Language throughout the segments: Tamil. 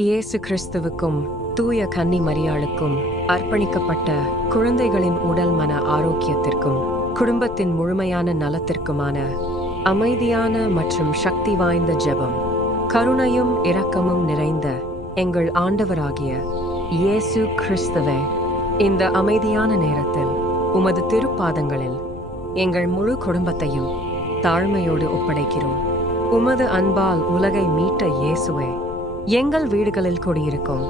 இயேசு கிறிஸ்துவுக்கும் தூய கன்னி மரியாளுக்கும் அர்ப்பணிக்கப்பட்ட குழந்தைகளின் உடல் மன ஆரோக்கியத்திற்கும் குடும்பத்தின் முழுமையான நலத்திற்குமான அமைதியான மற்றும் சக்தி வாய்ந்த ஜெபம். கருணையும் இரக்கமும் நிறைந்த எங்கள் ஆண்டவராகிய இயேசு கிறிஸ்துவே, இந்த அமைதியான நேரத்தில் உமது திருப்பாதங்களில் எங்கள் முழு குடும்பத்தையும் தாழ்மையோடு ஒப்படைக்கிறோம். உமது அன்பால் உலகை மீட்ட இயேசுவே, எங்கள் வீடுகளில் குடியிருக்கும்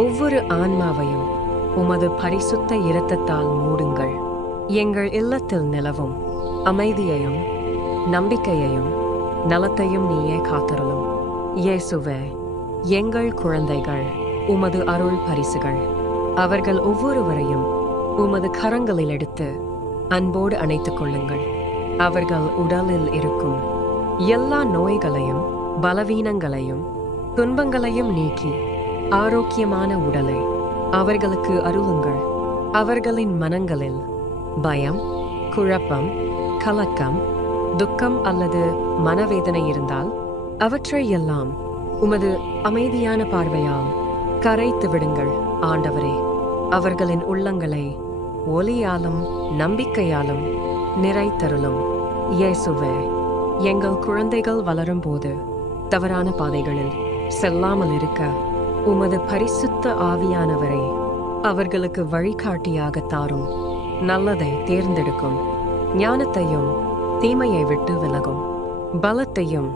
ஒவ்வொரு ஆன்மாவையும் உமது பரிசுத்த இரத்தத்தால் மூடுங்கள். எங்கள் இல்லத்தில் நிலவும் அமைதியையும் நம்பிக்கையையும் நலத்தையும் நீயே காத்தருளும். இயேசுவே, எங்கள் குழந்தைகள் உமது அருள் பரிசுகள். அவர்கள் ஒவ்வொருவரையும் உமது கரங்களில் எடுத்து அன்போடு அணைத்துக் கொள்ளுங்கள். அவர்கள் உடலில் இருக்கும் எல்லா நோய்களையும் பலவீனங்களையும் துன்பங்களையும் நீக்கி ஆரோக்கியமான உடலை அவர்களுக்கு அருளுங்கள். அவர்களின் மனங்களில் பயம், குழப்பம், கலக்கம், துக்கம் அல்லது மனவேதனை இருந்தால் அவற்றை எல்லாம் உமது அமைதியான பார்வையால் கரைத்து விடுங்கள். ஆண்டவரே, அவர்களின் உள்ளங்களை ஒளியாலும் நம்பிக்கையாலும் நிறைத்தருளும். இயேசுவே, எங்கள் குழந்தைகள் வளரும்போது தவறான பாதைகளில் செல்லாமல் இருக்க உமது பரிசுத்த ஆவியானவரை அவர்களுக்கு வழிகாட்டியாக தாரும். நல்லதை தேர்ந்தெடுக்கும் ஞானத்தையும் தீமையை விட்டு விலகும் பலத்தையும்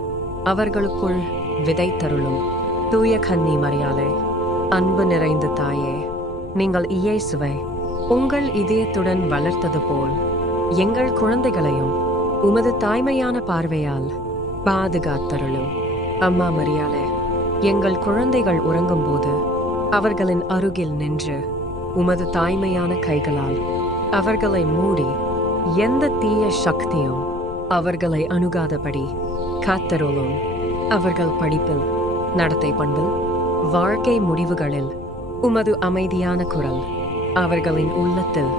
அவர்களுக்குள் விதைத்தருளும். தூய கன்னி மரியாளே, அன்பு நிறைந்த தாயே, நீங்கள் இயேசுவை உங்கள் இதயத்துடன் வளர்த்தது போல் எங்கள் குழந்தைகளையும் உமது தாய்மையான பார்வையால் பாதுகாத்தருளும். அம்மா மரியாளே, எங்கள் குழந்தைகள் உறங்கும்போது அவர்களின் அருகில் நின்று உமது தாய்மையான கைகளால் அவர்களை மூடி எந்த தீய சக்தியும் அவர்களை அணுகாதபடி காத்தருளும். அவர்கள் படிப்பில், நடத்தை பண்பில், வாழ்க்கை முடிவுகளில் உமது அமைதியான குரல் அவர்களின் உள்ளத்தில்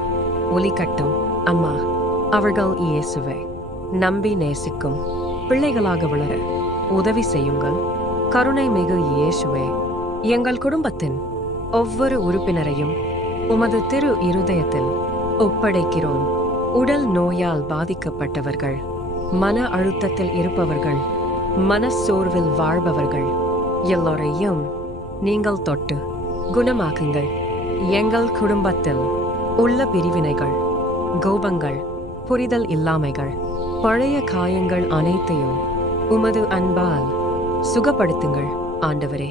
ஒலிக்கட்டும். அம்மா, அவர்கள் இயேசுவை நம்பி நேசிக்கும் பிள்ளைகளாக வளர உதவி செய்யுங்கள். கருணை மிகு இயேசுவே, எங்கள் குடும்பத்தின் ஒவ்வொரு உறுப்பினரையும் உமது திரு இருதயத்தில் ஒப்படைக்கிறோம். உடல் நோயால் பாதிக்கப்பட்டவர்கள், மன அழுத்தத்தில் இருப்பவர்கள், மனச்சோர்வில் வாழ்பவர்கள் எல்லோரையும் நீங்கள் தொட்டு குணமாக்குங்கள். எங்கள் குடும்பத்தில் உள்ள பிரிவினைகள், கோபங்கள், புரிதல் இல்லாமைகள், பழைய காயங்கள் அனைத்தையும் உமது அன்பால் சுகப்படுத்துங்கள். ஆண்டவரே,